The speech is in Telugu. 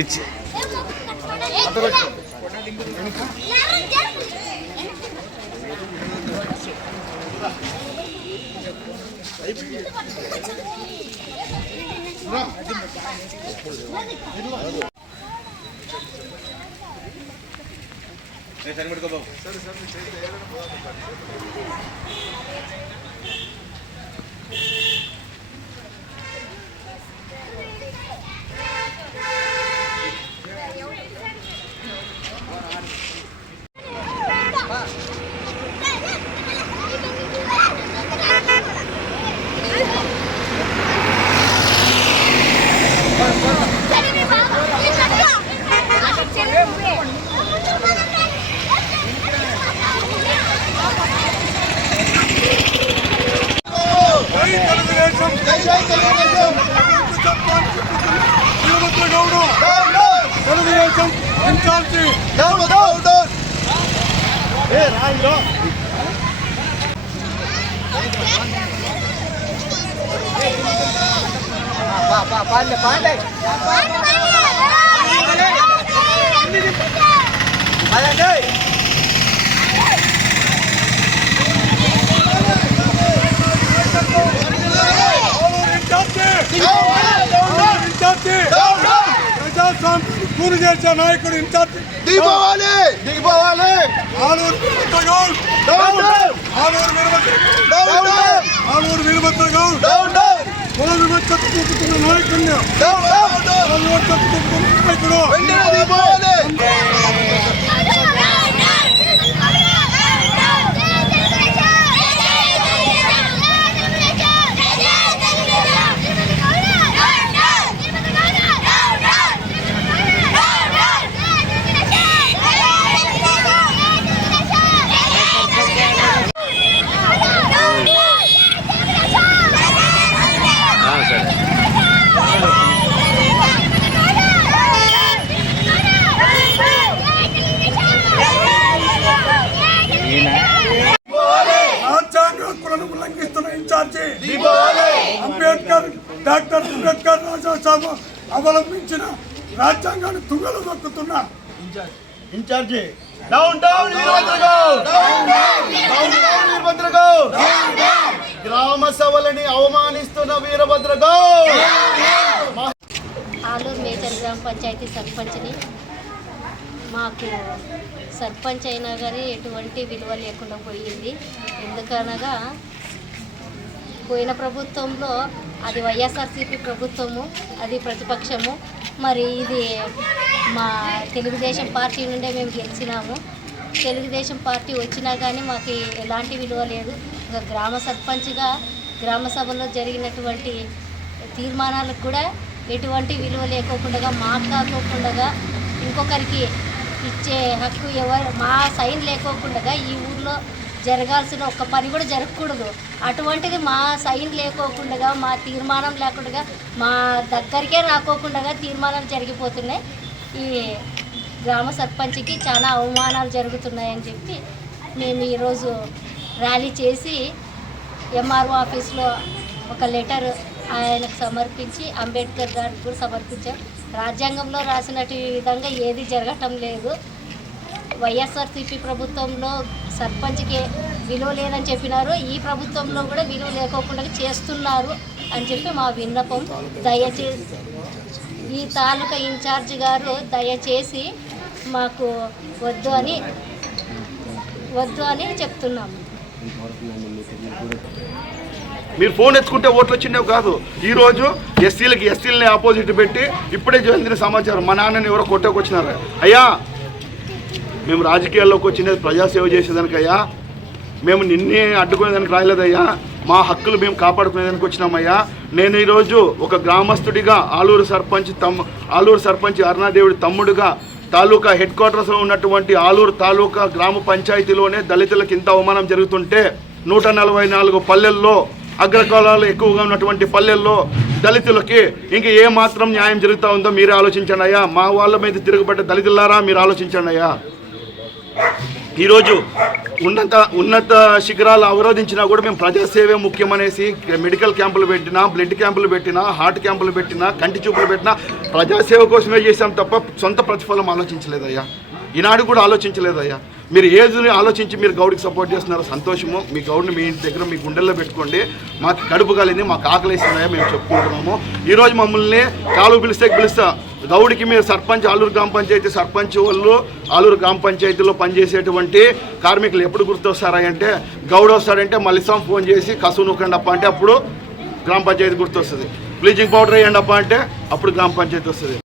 ఇచ్చి పూర్తి చేసే నాయకుడు ఇన్ఛార్జ్ దిగిపోవాలి ఆలూరు వీరభద్ర గౌడ్ కుల వివక్ష చూపుతున్న నాయకుడిని ఉల్లంఘిస్తున్న ఇన్ఛార్జి డాక్టర్ అంబేద్కర్ రాజ్యాంగ అవలంబించిన రాజ్యాంగాన్ని తుంగలు దొక్కుతున్న ఇన్ఛార్జి వీరభద్ర గౌడ్ గ్రామ సభలని అవమానిస్తున్న వీరభద్ర గౌడ్. ఆలూరు మేజర్ గ్రామ పంచాయతీ సర్పంచ్ని. మాకు సర్పంచ్ అయినా కానీ ఎటువంటి విలువ లేకుండా పోయింది. ఎందుకనగా పోయిన ప్రభుత్వంలో అది వైఎస్ఆర్సీపీ ప్రభుత్వము, అది ప్రతిపక్షము. మరి ఇది మా తెలుగుదేశం పార్టీ నుండే మేము గెలిచినాము. తెలుగుదేశం పార్టీ వచ్చినా కానీ మాకు ఎలాంటి విలువ లేదు. ఇంకా గ్రామ సర్పంచ్గా గ్రామ సభలో జరిగినటువంటి తీర్మానాలకు కూడా ఎటువంటి విలువ లేకోకుండా, మాట్లాడుకోకుండా ఇంకొకరికి ఇచ్చే హక్కు మా సైన్ లేకోకుండా ఈ ఊర్లో జరగాల్సిన ఒక్క పని కూడా జరగకూడదు. అటువంటిది మా సైన్ లేకోకుండా, మా తీర్మానం లేకుండా, మా దగ్గరికే రాకోకుండా తీర్మానాలు జరిగిపోతున్నాయి. ఈ గ్రామ సర్పంచ్కి చాలా అవమానాలు జరుగుతున్నాయని చెప్పి మేము ఈరోజు ర్యాలీ చేసి ఎంఆర్ఓ ఆఫీస్లో ఒక లెటర్ ఆయనకు సమర్పించి అంబేద్కర్ గారికి కూడా సమర్పించాం. రాజ్యాంగంలో రాసినట్టు విధంగా ఏది జరగటం లేదు. వైఎస్ఆర్సీపీ ప్రభుత్వంలో సర్పంచ్కి విలువ లేదని చెప్పినారు. ఈ ప్రభుత్వంలో కూడా విలువ లేకోకుండా చేస్తున్నారు అని చెప్పి మా విన్నపం. దయచేసి ఈ తాలూకా ఇన్ఛార్జ్ గారు దయచేసి మాకు వద్దు అని చెప్తున్నాము. మీరు ఫోన్ ఎత్తుకుంటే ఓట్లు వచ్చిండేవి కాదు. ఈరోజు ఎస్సీలని ఆపోజిట్ పెట్టి ఇప్పుడే చెందిన సమాచారం మా నాన్నని ఎవరో కొట్టకొచ్చినారు. అయ్యా మేము రాజకీయాల్లోకి వచ్చినది ప్రజాసేవ చేసేదానికయ్యా, మేము నిన్నే అడ్డుకునేదానికి రాయలేదయ్యా, మా హక్కులు మేము కాపాడుకునేదానికి వచ్చినామయ్యా. నేను ఈరోజు ఒక గ్రామస్తుడిగా ఆలూరు సర్పంచ్ అరుణాదేవుడి తమ్ముడుగా తాలూకా హెడ్ క్వార్టర్స్లో ఉన్నటువంటి ఆలూరు తాలూకా గ్రామ పంచాయతీలోనే దళితులకు ఇంత అవమానం జరుగుతుంటే 144 పల్లెల్లో అగ్రకులాలు ఎక్కువగా ఉన్నటువంటి పల్లెల్లో దళితులకి ఇంక ఏ మాత్రం న్యాయం జరుగుతూ ఉందో మీరే ఆలోచించండి అయ్యా. మా వాళ్ళ మీద తిరగబడ్డ దళితులారా మీరు ఆలోచించండి అయ్యా. ఈరోజు ఉన్నత శిఖరాలు అవరోధించినా కూడా మేము ప్రజాసేవే ముఖ్యమనేసి మెడికల్ క్యాంపులు పెట్టినా, బ్లడ్ క్యాంపులు పెట్టినా, హార్ట్ క్యాంపులు పెట్టినా, కంటి చూపులు పెట్టినా ప్రజాసేవ కోసమే చేసాం తప్ప సొంత ప్రతిఫలం ఆలోచించలేదయ్యా. ఈనాడు కూడా ఆలోచించలేదయ్యా. మీరు ఏజ్ని ఆలోచించి మీరు గౌడ్కి సపోర్ట్ చేస్తున్నారో సంతోషము. మీ గౌడ్ని మీ ఇంటి దగ్గర మీ గుండెల్లో పెట్టుకోండి. మాకు కడుపు కాలింది, మాకు ఆకలిస్తున్నాయా మేము చెప్పుకుంటున్నాము. ఈరోజు మమ్మల్ని కాలు పిలుస్తా గౌడికి మీరు సర్పంచ్, ఆలూరు గ్రామ పంచాయతీ సర్పంచ్ వాళ్ళు, ఆలూరు గ్రామ పంచాయతీలో పనిచేసేటువంటి కార్మికులు ఎప్పుడు గుర్తొస్తారా అంటే, గౌడ్ వస్తాడంటే మల్లిసాం ఫోన్ చేసి కసువు నూకండి అప్ప అంటే అప్పుడు గ్రామ పంచాయతీ గుర్తొస్తుంది. బ్లీచింగ్ పౌడర్ వేయండి అప్ప అంటే అప్పుడు గ్రామ పంచాయతీ వస్తుంది.